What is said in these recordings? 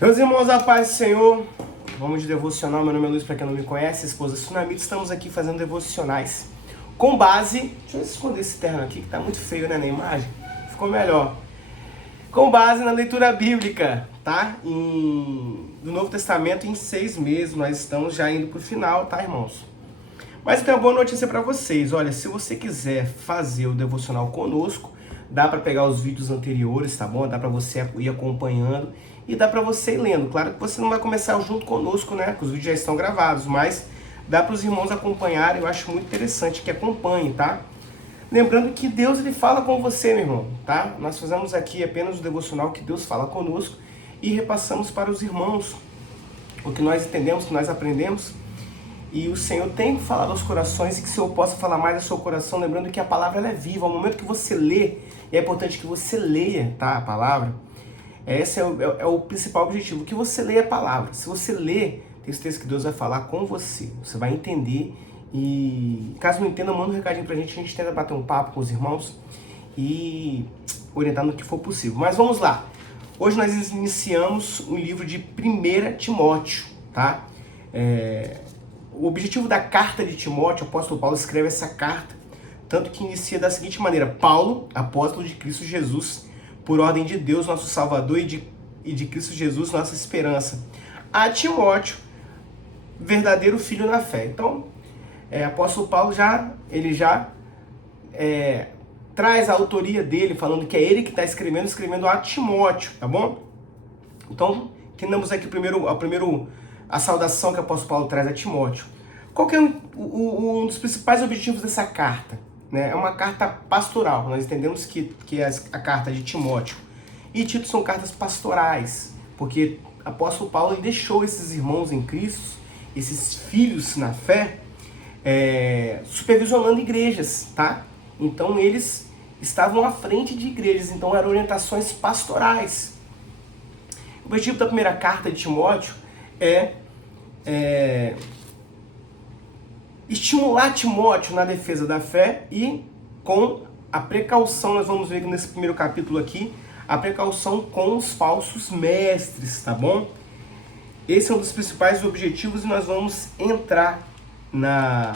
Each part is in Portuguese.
Meus irmãos, a paz do Senhor, vamos de devocional. Meu nome é Luiz, para quem não me conhece, esposa Sunamita. Estamos aqui fazendo devocionais com base... Deixa eu esconder esse terno aqui, que tá muito feio, né, na imagem. Ficou melhor. Com base na leitura bíblica, tá? Do Novo Testamento em 6 meses. Nós estamos já indo pro final, tá, irmãos? Mas eu tenho uma boa notícia para vocês. Olha, se você quiser fazer o devocional conosco, dá para pegar os vídeos anteriores, tá bom? Dá para você ir acompanhando e dá para você ir lendo. Claro que você não vai começar junto conosco, né? Que os vídeos já estão gravados, mas dá para os irmãos acompanharem. Eu acho muito interessante que acompanhem, tá? Lembrando que Deus, ele fala com você, meu irmão, tá? Nós fazemos aqui apenas o devocional que Deus fala conosco e repassamos para os irmãos o que nós entendemos, o que nós aprendemos. E o Senhor tem falado aos corações, e que o Senhor possa falar mais ao seu coração, lembrando que a palavra ela é viva. Ao momento que você lê, é importante que você leia, tá, a palavra. Esse é o principal objetivo, que você leia a palavra. Se você lê, tem certeza que Deus vai falar com você. Você vai entender e, caso não entenda, manda um recadinho pra gente. A gente tenta bater um papo com os irmãos e orientar no que for possível. Mas vamos lá. Hoje nós iniciamos o livro de 1 Timóteo, tá? O objetivo da carta de Timóteo, o apóstolo Paulo escreve essa carta, tanto que inicia da seguinte maneira: Paulo, apóstolo de Cristo Jesus, por ordem de Deus, nosso Salvador, e de Cristo Jesus, nossa esperança, a Timóteo, verdadeiro filho na fé. Então, apóstolo Paulo já traz a autoria dele, falando que é ele que está escrevendo a Timóteo, tá bom? Então, entendamos aqui a saudação que o apóstolo Paulo traz a Timóteo. Qual que é um dos principais objetivos dessa carta? É uma carta pastoral. Nós entendemos que é a carta de Timóteo e Tito são cartas pastorais, porque o apóstolo Paulo ele deixou esses irmãos em Cristo, esses filhos na fé, supervisionando igrejas, tá? Então eles estavam à frente de igrejas, então eram orientações pastorais. O objetivo da primeira carta de Timóteo é estimular Timóteo na defesa da fé e com a precaução, nós vamos ver nesse primeiro capítulo aqui, a precaução com os falsos mestres, tá bom? Esse é um dos principais objetivos e nós vamos entrar na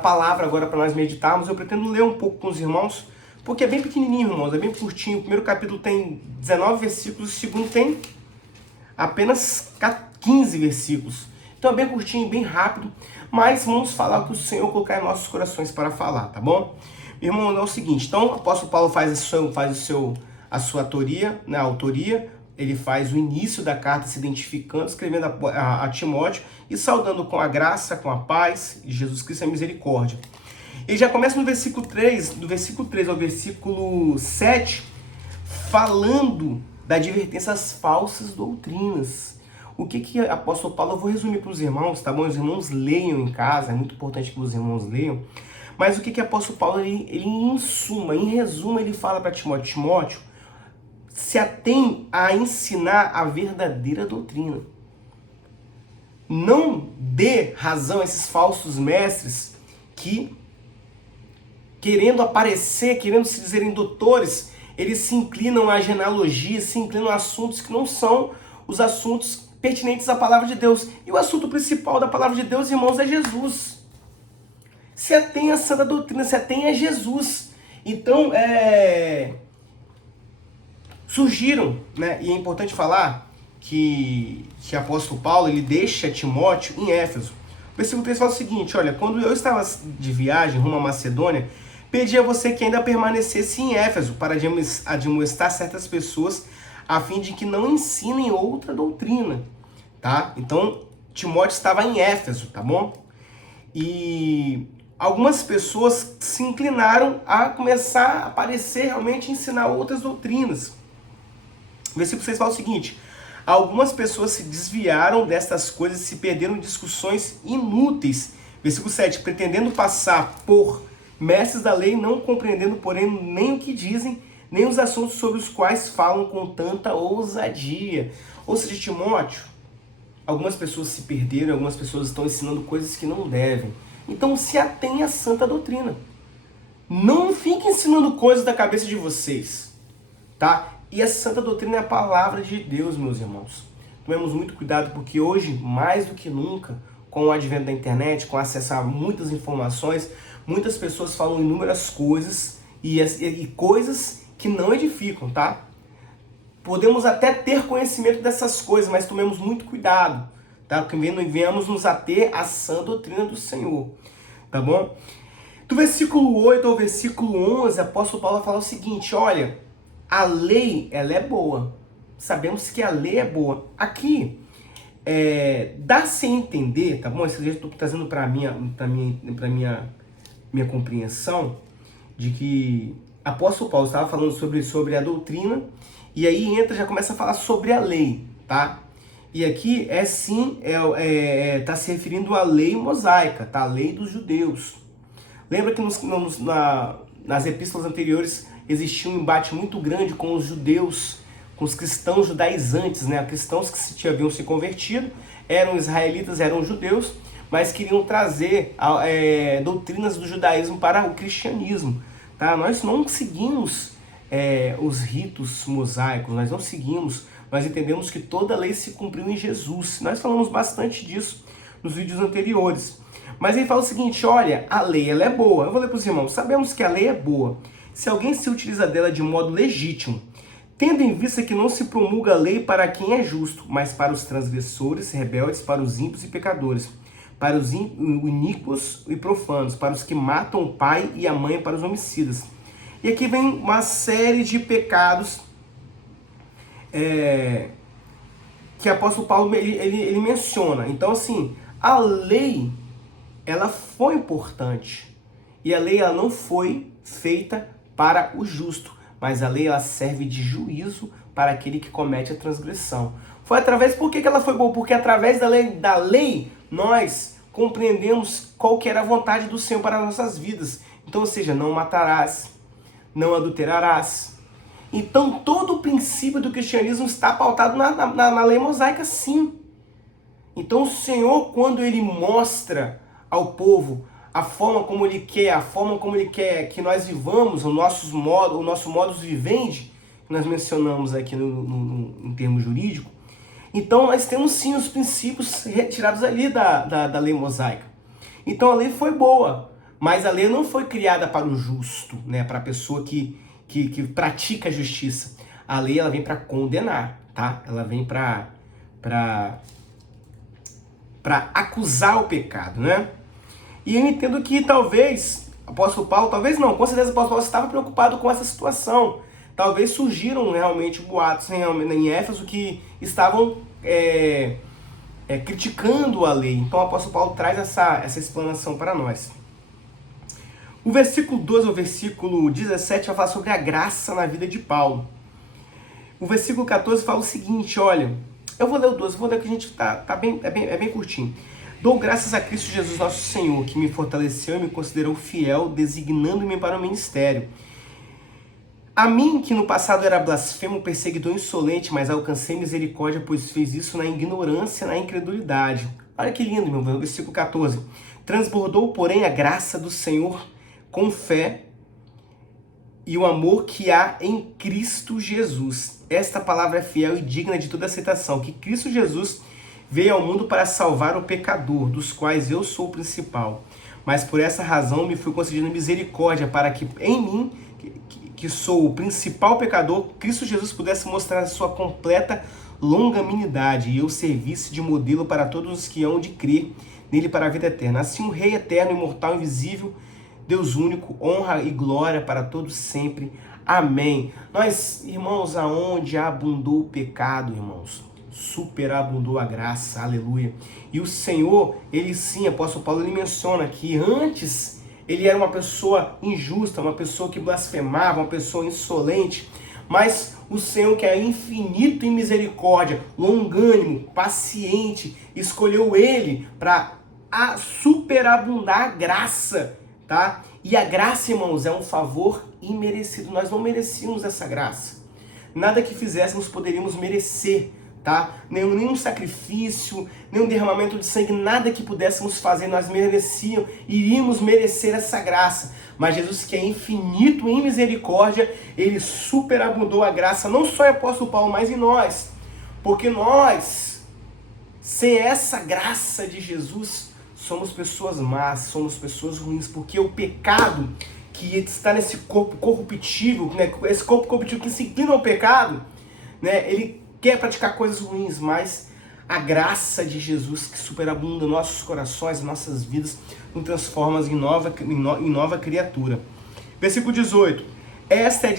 palavra agora para nós meditarmos. Eu pretendo ler um pouco com os irmãos, porque é bem pequenininho, irmãos, é bem curtinho. O primeiro capítulo tem 19 versículos, o segundo tem apenas 15 versículos. Então é bem curtinho, bem rápido, mas vamos falar o que o Senhor colocar em nossos corações para falar, tá bom? Meu irmão, é o seguinte, então o apóstolo Paulo faz a sua autoria, né, ele faz o início da carta se identificando, escrevendo a Timóteo e saudando com a graça, com a paz de Jesus Cristo e a misericórdia. Ele já começa no versículo 3, do versículo 3 ao versículo 7, falando da advertência às falsas doutrinas. O que apóstolo Paulo, eu vou resumir para os irmãos, tá bom? Os irmãos leiam em casa, é muito importante que os irmãos leiam. Mas o que apóstolo Paulo, ele em resumo, ele fala para Timóteo: Timóteo, se atém a ensinar a verdadeira doutrina. Não dê razão a esses falsos mestres que, querendo aparecer, querendo se dizerem doutores, eles se inclinam a genealogias, se inclinam a assuntos que não são os assuntos pertinentes à palavra de Deus. E o assunto principal da palavra de Deus, irmãos, é Jesus. Se atém a santa doutrina, se atém a Jesus. Então, surgiram, né? E é importante falar que o apóstolo Paulo, ele deixa Timóteo em Éfeso. O versículo 3 fala o seguinte: olha, quando eu estava de viagem rumo à Macedônia, pedi a você que ainda permanecesse em Éfeso para admoestar certas pessoas, a fim de que não ensinem outra doutrina, tá? Então, Timóteo estava em Éfeso, tá bom? E algumas pessoas se inclinaram a começar a aparecer, realmente ensinar outras doutrinas. O versículo 6 fala o seguinte: algumas pessoas se desviaram destas coisas e se perderam em discussões inúteis. Versículo 7, pretendendo passar por mestres da lei, não compreendendo, porém, nem o que dizem, nem os assuntos sobre os quais falam com tanta ousadia. Ou seja, Timóteo, algumas pessoas se perderam, algumas pessoas estão ensinando coisas que não devem. Então se atenha à santa doutrina. Não fique ensinando coisas da cabeça de vocês, tá? E a santa doutrina é a palavra de Deus, meus irmãos. Tomemos muito cuidado, porque hoje, mais do que nunca, com o advento da internet, com acesso a muitas informações, muitas pessoas falam inúmeras coisas e coisas que não edificam, tá? Podemos até ter conhecimento dessas coisas, mas tomemos muito cuidado, tá? Porque venhamos nos ater à sã doutrina do Senhor, tá bom? Do versículo 8 ao versículo 11, o apóstolo Paulo vai falar o seguinte: olha, a lei, ela é boa. Sabemos que a lei é boa. Aqui, dá-se a entender, tá bom? Isso eu estou trazendo para minha compreensão, de que o apóstolo Paulo estava falando sobre a doutrina, e aí já começa a falar sobre a lei, tá? E aqui está se referindo à lei mosaica, tá? A lei dos judeus. Lembra que nas epístolas anteriores existia um embate muito grande com os judeus, com os cristãos judaizantes, né? Cristãos que haviam se convertido, eram israelitas, eram judeus, mas queriam trazer doutrinas do judaísmo para o cristianismo, tá? Nós não seguimos os ritos mosaicos, nós não seguimos, nós entendemos que toda a lei se cumpriu em Jesus. Nós falamos bastante disso nos vídeos anteriores. Mas ele fala o seguinte: olha, a lei ela é boa. Eu vou ler para os irmãos: sabemos que a lei é boa se alguém se utiliza dela de modo legítimo, tendo em vista que não se promulga a lei para quem é justo, mas para os transgressores, rebeldes, para os ímpios e pecadores, para os iníquos e profanos, para os que matam o pai e a mãe, para os homicidas. E aqui vem uma série de pecados que o apóstolo Paulo ele menciona. Então, assim, a lei ela foi importante, e a lei ela não foi feita para o justo, mas a lei ela serve de juízo para aquele que comete a transgressão. Por que ela foi boa? Porque através da lei nós compreendemos qual que era a vontade do Senhor para as nossas vidas. Então, ou seja, não matarás, não adulterarás. Então todo o princípio do cristianismo está pautado na lei mosaica, sim. Então o Senhor, quando ele mostra ao povo a forma como ele quer que nós vivamos, o nosso modus vivendi, que nós mencionamos aqui em termo jurídico, então nós temos sim os princípios retirados ali da lei mosaica. Então a lei foi boa, mas a lei não foi criada para o justo, né, para a pessoa que pratica a justiça. A lei ela vem para condenar, tá? Ela vem para acusar o pecado, né? E eu entendo que talvez, apóstolo Paulo, talvez não, com certeza o apóstolo Paulo estava preocupado com essa situação. Talvez surgiram realmente boatos em Éfeso que estavam criticando a lei. Então o apóstolo Paulo traz essa explanação para nós. O versículo 12 ao versículo 17 vai falar sobre a graça na vida de Paulo. O versículo 14 fala o seguinte: olha, eu vou ler o 12, vou ler que a gente é bem curtinho. Dou graças a Cristo Jesus nosso Senhor, que me fortaleceu e me considerou fiel, designando-me para o ministério. A mim, que no passado era blasfemo, perseguidor insolente, mas alcancei misericórdia, pois fez isso na ignorância, na incredulidade. Olha que lindo, meu irmão, versículo 14. Transbordou, porém, a graça do Senhor com fé e o amor que há em Cristo Jesus. Esta palavra é fiel e digna de toda aceitação, que Cristo Jesus veio ao mundo para salvar o pecador, dos quais eu sou o principal. Mas por essa razão me foi concedida misericórdia, para que em mim, que sou o principal pecador, Cristo Jesus pudesse mostrar a sua completa longanimidade e eu servisse de modelo para todos os que hão de crer nele para a vida eterna. Assim, o Rei eterno, imortal, invisível, Deus único, honra e glória para todos sempre. Amém. Nós, irmãos, aonde abundou o pecado, irmãos, superabundou a graça, aleluia. E o Senhor, ele sim, apóstolo Paulo, ele menciona que antes ele era uma pessoa injusta, uma pessoa que blasfemava, uma pessoa insolente, mas o Senhor, que é infinito em misericórdia, longânimo, paciente, escolheu ele para superabundar a graça, tá? E a graça, irmãos, é um favor imerecido. Nós não merecíamos essa graça. Nada que fizéssemos poderíamos merecer, tá? Nenhum sacrifício, nenhum derramamento de sangue, nada que pudéssemos fazer, nós iríamos merecer essa graça. Mas Jesus, que é infinito em misericórdia, ele superabundou a graça, não só em apóstolo Paulo, mas em nós. Porque nós, sem essa graça de Jesus, somos pessoas más, somos pessoas ruins, porque o pecado que está nesse corpo corruptível, né, esse corpo corruptível que se inclina ao pecado, né, ele quer praticar coisas ruins, mas a graça de Jesus que superabunda nossos corações, nossas vidas, nos transforma em nova criatura. Versículo 18. Esta é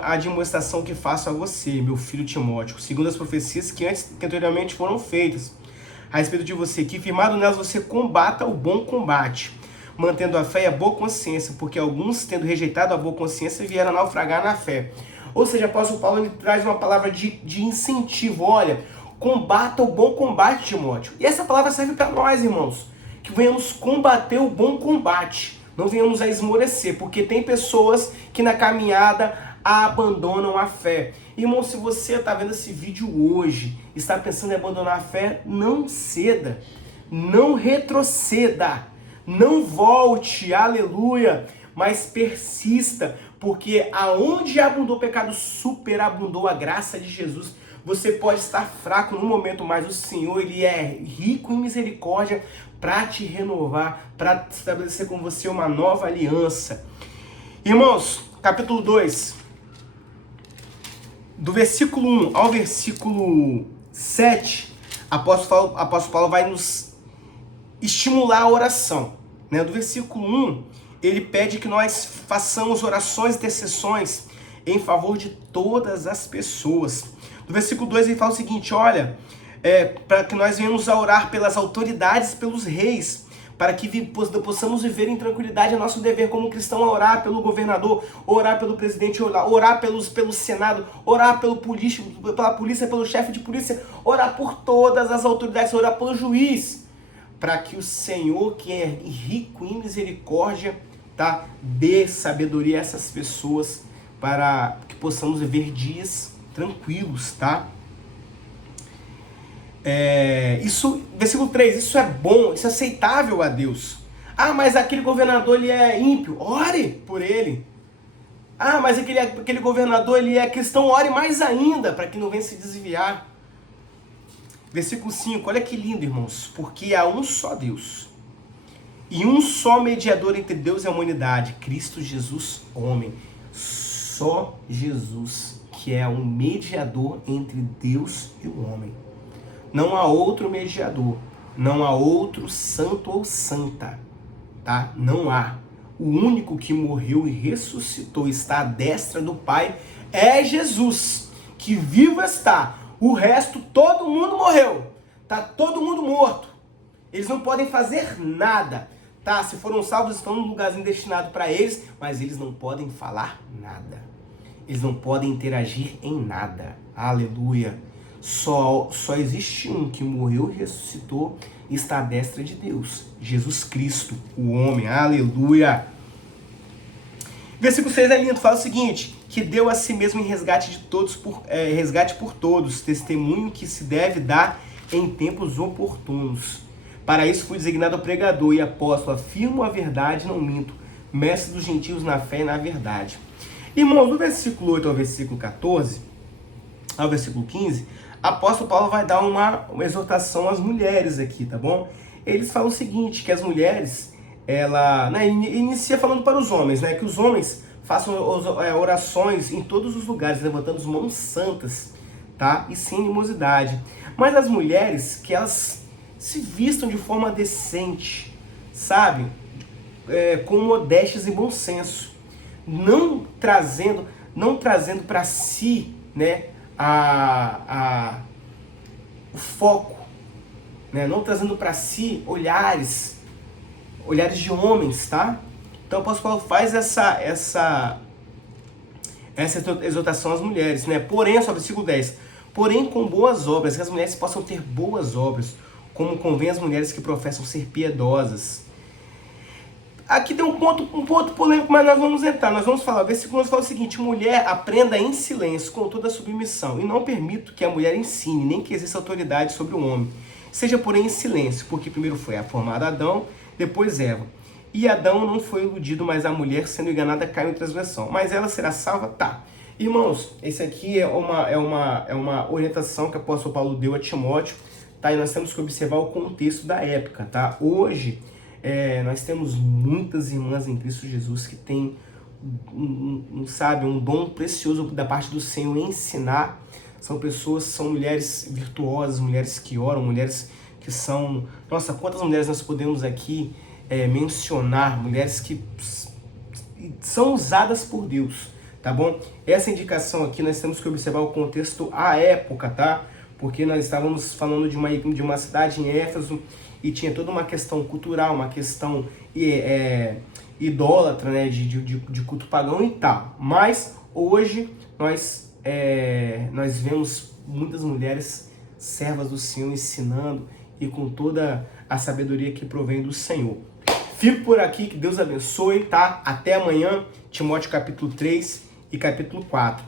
a admoestação que faço a você, meu filho Timóteo, segundo as profecias que anteriormente foram feitas a respeito de você, que firmado nelas você combata o bom combate, mantendo a fé e a boa consciência, porque alguns, tendo rejeitado a boa consciência, vieram naufragar na fé. Ou seja, o apóstolo Paulo ele traz uma palavra de incentivo. Olha, combata o bom combate, Timóteo. E essa palavra serve para nós, irmãos, que venhamos combater o bom combate, não venhamos a esmorecer, porque tem pessoas que na caminhada abandonam a fé. Irmão, se você está vendo esse vídeo hoje, está pensando em abandonar a fé, não ceda, não retroceda, não volte, aleluia, mas persista, porque aonde abundou o pecado, superabundou a graça de Jesus. Você pode estar fraco no momento, mas o Senhor, ele é rico em misericórdia para te renovar, para estabelecer com você uma nova aliança. Irmãos, capítulo 2, do versículo 1 ao versículo 7, apóstolo Paulo vai nos estimular a oração. Né? Do versículo 1, ele pede que nós façamos orações e intercessões em favor de todas as pessoas. No versículo 2 ele fala o seguinte, olha, para que nós venhamos a orar pelas autoridades, pelos reis, para que possamos viver em tranquilidade. É nosso dever como cristão orar pelo governador, orar pelo presidente, orar pelo Senado, orar pela polícia, pelo chefe de polícia, orar por todas as autoridades, orar pelo juiz, para que o Senhor, que é rico em misericórdia, tá, dê sabedoria a essas pessoas, para que possamos viver dias tranquilos, tá? Versículo 3, isso é bom, isso é aceitável a Deus. Ah, mas aquele governador ele é ímpio, ore por ele. Ah, mas aquele governador ele é cristão, ore mais ainda, para que não venha se desviar. Versículo 5, olha que lindo, irmãos, porque há um só Deus, e um só mediador entre Deus e a humanidade, Cristo Jesus, homem. Só Jesus, que é um mediador entre Deus e o homem. Não há outro mediador, não há outro santo ou santa, tá? Não há. O único que morreu e ressuscitou, está à destra do Pai, é Jesus, que vivo está. O resto, todo mundo morreu, tá? Todo mundo morto. Eles não podem fazer nada, tá? Se foram salvos, estão num lugarzinho destinado para eles, mas eles não podem falar nada. Eles não podem interagir em nada. Aleluia. Só existe um que morreu e ressuscitou e está à destra de Deus. Jesus Cristo, o homem. Aleluia. Versículo 6 é lindo, fala o seguinte, que deu a si mesmo em resgate por todos, testemunho que se deve dar em tempos oportunos. Para isso fui designado pregador e apóstolo, afirmo a verdade, não minto, mestre dos gentios na fé e na verdade. Irmãos, do versículo 8 ao versículo 14, ao versículo 15, apóstolo Paulo vai dar uma exortação às mulheres aqui, tá bom? Eles falam o seguinte, que as mulheres, inicia falando para os homens, né? Que os homens façam orações em todos os lugares, levantando as mãos santas, tá? E sem animosidade. Mas as mulheres, que elas se vistam de forma decente, sabe? Com modéstias e bom senso. Não trazendo para si, né, o foco, né? Não trazendo para si olhares de homens, tá? Então o apóstolo Paulo faz essa exortação às mulheres, né? Porém, só versículo 10, porém com boas obras, que as mulheres possam ter boas obras, como convém às mulheres que professam ser piedosas. Aqui tem um ponto polêmico, mas nós vamos entrar. Nós vamos falar. O versículo 11 fala o seguinte: mulher, aprenda em silêncio, com toda a submissão, e não permito que a mulher ensine, nem que exista autoridade sobre o homem. Seja, porém, em silêncio, porque primeiro foi formado Adão, depois Eva. E Adão não foi iludido, mas a mulher, sendo enganada, caiu em transgressão. Mas ela será salva? Tá. Irmãos, esse aqui é uma orientação que o apóstolo Paulo deu a Timóteo, tá? E nós temos que observar o contexto da época, tá? Hoje, nós temos muitas irmãs em Cristo Jesus que têm um dom precioso da parte do Senhor ensinar. São mulheres virtuosas, mulheres que oram, mulheres que são... Nossa, quantas mulheres nós podemos aqui mencionar, mulheres que são usadas por Deus, tá bom? Essa indicação aqui nós temos que observar o contexto, a época, tá? Porque nós estávamos falando de uma cidade em Éfeso e tinha toda uma questão cultural, uma questão idólatra, né? De culto pagão e tal. Mas hoje nós vemos muitas mulheres servas do Senhor ensinando e com toda a sabedoria que provém do Senhor. Fico por aqui, que Deus abençoe, tá? Até amanhã, Timóteo capítulo 3 e capítulo 4.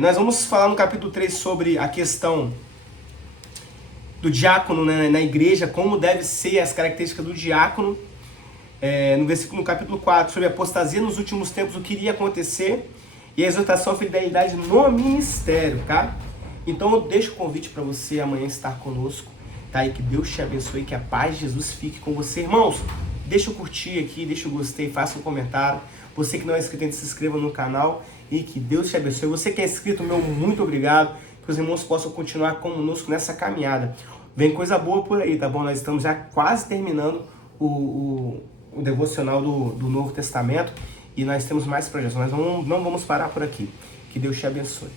Nós vamos falar no capítulo 3 sobre a questão do diácono, né, na igreja, como deve ser as características do diácono. No capítulo 4, sobre a apostasia nos últimos tempos, o que iria acontecer, e a exortação à fidelidade no ministério, tá? Então eu deixo o convite para você amanhã estar conosco, tá? E que Deus te abençoe, que a paz de Jesus fique com você. Irmãos, deixa eu curtir aqui, deixa o gostei, faça um comentário. Você que não é inscrito, se inscreva no canal e que Deus te abençoe. Você que é inscrito, meu muito obrigado. Que os irmãos possam continuar conosco nessa caminhada. Vem coisa boa por aí, tá bom? Nós estamos já quase terminando o devocional do Novo Testamento e nós temos mais projetos. Nós não vamos parar por aqui. Que Deus te abençoe.